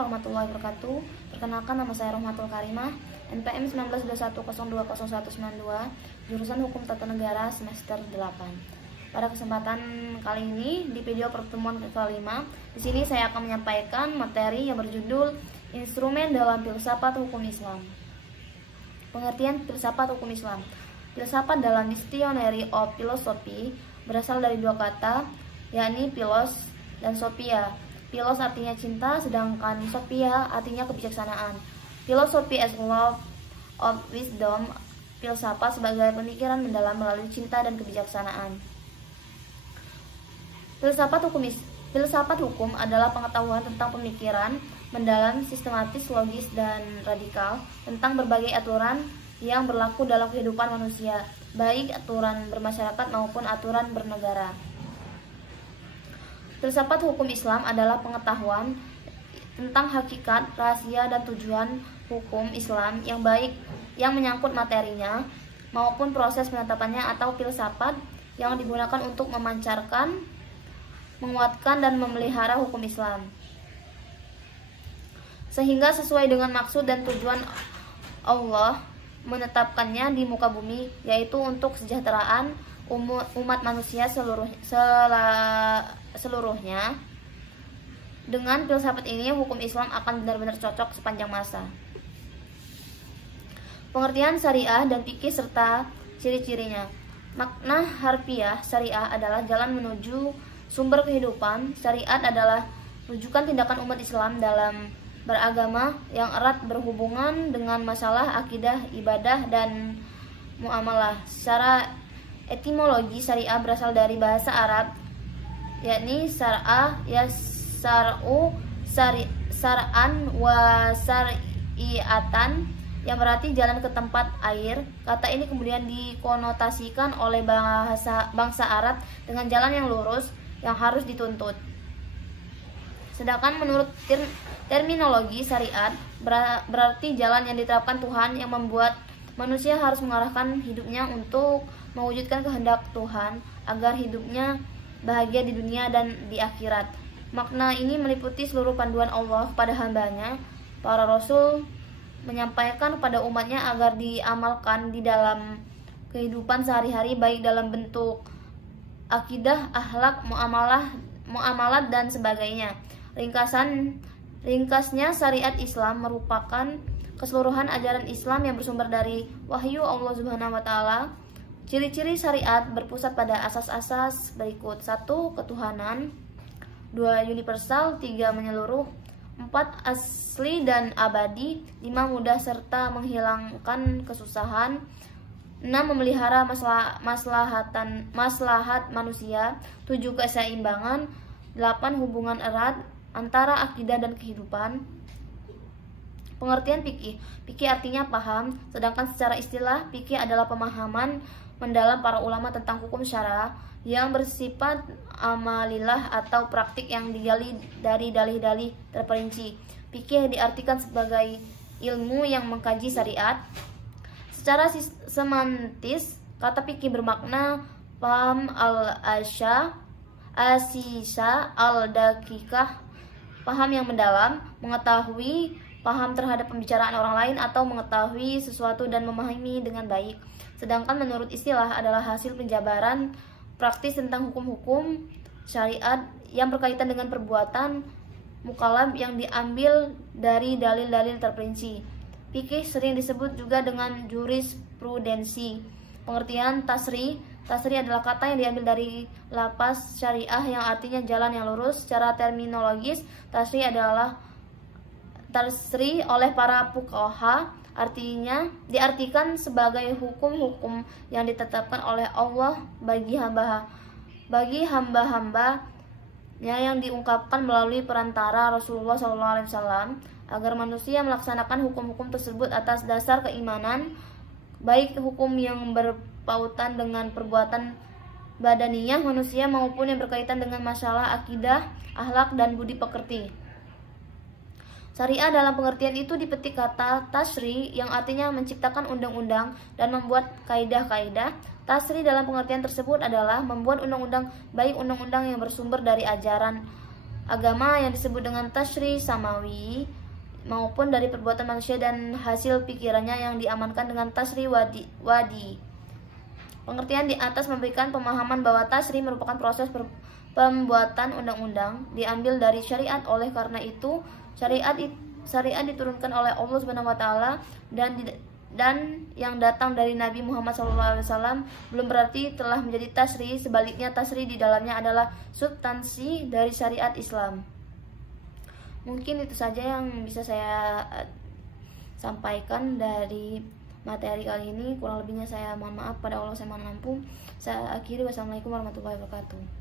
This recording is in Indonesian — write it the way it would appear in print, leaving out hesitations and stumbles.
warahmatullahi wabarakatuh. Perkenalkan, nama saya Rohmatul Karimah, NPM 1921011192, jurusan Hukum Tata Negara semester 8. Pada kesempatan kali ini di video pertemuan kelima, di sini saya akan menyampaikan materi yang berjudul Instrumen dalam Filsafat Hukum Islam. Pengertian filsafat hukum Islam. Filsafat dalam Dictionary of Philosophy berasal dari dua kata, yakni philos dan sophia. Philos artinya cinta, sedangkan sophia artinya kebijaksanaan. Philosophy as love of wisdom. Filsafat sebagai pemikiran mendalam melalui cinta dan kebijaksanaan. Filsafat hukum adalah pengetahuan tentang pemikiran mendalam, sistematis, logis, dan radikal tentang berbagai aturan yang berlaku dalam kehidupan manusia, baik aturan bermasyarakat maupun aturan bernegara. Filsafat hukum Islam adalah pengetahuan tentang hakikat, rahasia, dan tujuan hukum Islam yang baik yang menyangkut materinya maupun proses penetapannya, atau filsafat yang digunakan untuk memancarkan, menguatkan, dan memelihara hukum Islam sehingga sesuai dengan maksud dan tujuan Allah menetapkannya di muka bumi, yaitu untuk kesejahteraan umat manusia seluruhnya. Dengan filsafat ini, hukum Islam akan benar-benar cocok sepanjang masa. Pengertian syariah dan fikih serta ciri-cirinya. Makna harfiah syariah adalah jalan menuju sumber kehidupan. Syariat adalah rujukan tindakan umat Islam dalam beragama yang erat berhubungan dengan masalah akidah, ibadah, dan muamalah. Secara etimologi, syariah berasal dari bahasa Arab, yakni syar'a, ya syar'u, syar'an, wa syar'iatan, yang berarti jalan ke tempat air. Kata ini kemudian dikonotasikan oleh bangsa Arab dengan jalan yang lurus yang harus dituntut. Sedangkan menurut terminologi syariat berarti jalan yang diterapkan Tuhan yang membuat manusia harus mengarahkan hidupnya untuk mewujudkan kehendak Tuhan agar hidupnya bahagia di dunia dan di akhirat. Makna ini meliputi seluruh panduan Allah kepada hambanya. Para rasul menyampaikan kepada umatnya agar diamalkan di dalam kehidupan sehari-hari, baik dalam bentuk akidah, akhlak, muamalat, dan sebagainya. Ringkasnya, syariat Islam merupakan keseluruhan ajaran Islam yang bersumber dari wahyu Allah Subhanahu wa taala. Ciri-ciri syariat berpusat pada asas-asas berikut: 1. Ketuhanan, 2. Universal, 3. Menyeluruh, 4. Asli dan abadi, 5. Mudah serta menghilangkan kesusahan, 6. Memelihara maslahat manusia, 7. Keseimbangan, 8. Hubungan erat antara akidah dan kehidupan. Pengertian fikih. Fikih artinya paham, sedangkan secara istilah fikih adalah pemahaman mendalam para ulama tentang hukum syara yang bersifat amalilah atau praktik yang digali dari dalih-dalih terperinci. Fikih diartikan sebagai ilmu yang mengkaji syariat. Secara semantis, kata fikih bermakna paham al-asya, asisa, al-dakikah, paham yang mendalam, mengetahui, paham terhadap pembicaraan orang lain atau mengetahui sesuatu dan memahami dengan baik. Sedangkan menurut istilah adalah hasil penjabaran praktis tentang hukum-hukum syariat yang berkaitan dengan perbuatan mukallaf yang diambil dari dalil-dalil terperinci. Fikih sering disebut juga dengan jurisprudensi. Pengertian tasri. Tasri adalah kata yang diambil dari lapas syariah yang artinya jalan yang lurus. Secara terminologis, tasri oleh para fuqaha artinya diartikan sebagai hukum-hukum yang ditetapkan oleh Allah bagi hamba-hambanya yang diungkapkan melalui perantara Rasulullah SAW agar manusia melaksanakan hukum-hukum tersebut atas dasar keimanan, baik hukum yang berpautan dengan perbuatan badaniyah manusia maupun yang berkaitan dengan masalah akidah, akhlak, dan budi pekerti. Syariah dalam pengertian itu dipetik kata tasri yang artinya menciptakan undang-undang dan membuat kaidah-kaidah. Tasri dalam pengertian tersebut adalah membuat undang-undang, baik undang-undang yang bersumber dari ajaran agama yang disebut dengan tasyri samawi, maupun dari perbuatan manusia dan hasil pikirannya yang diamankan dengan tasyri wadi. Pengertian di atas memberikan pemahaman bahwa tasyri merupakan proses pembuatan undang-undang diambil dari syariat. Oleh karena itu, syariat diturunkan oleh Allah Subhanahu wa taala dan yang datang dari Nabi Muhammad SAW belum berarti telah menjadi tasyri. Sebaliknya, tasyri di dalamnya adalah substansi dari syariat Islam. Mungkin itu saja yang bisa saya sampaikan dari materi kali ini. Kurang lebihnya saya mohon maaf, pada Allah saya mohon ampun. Saya akhiri, wassalamualaikum warahmatullahi wabarakatuh.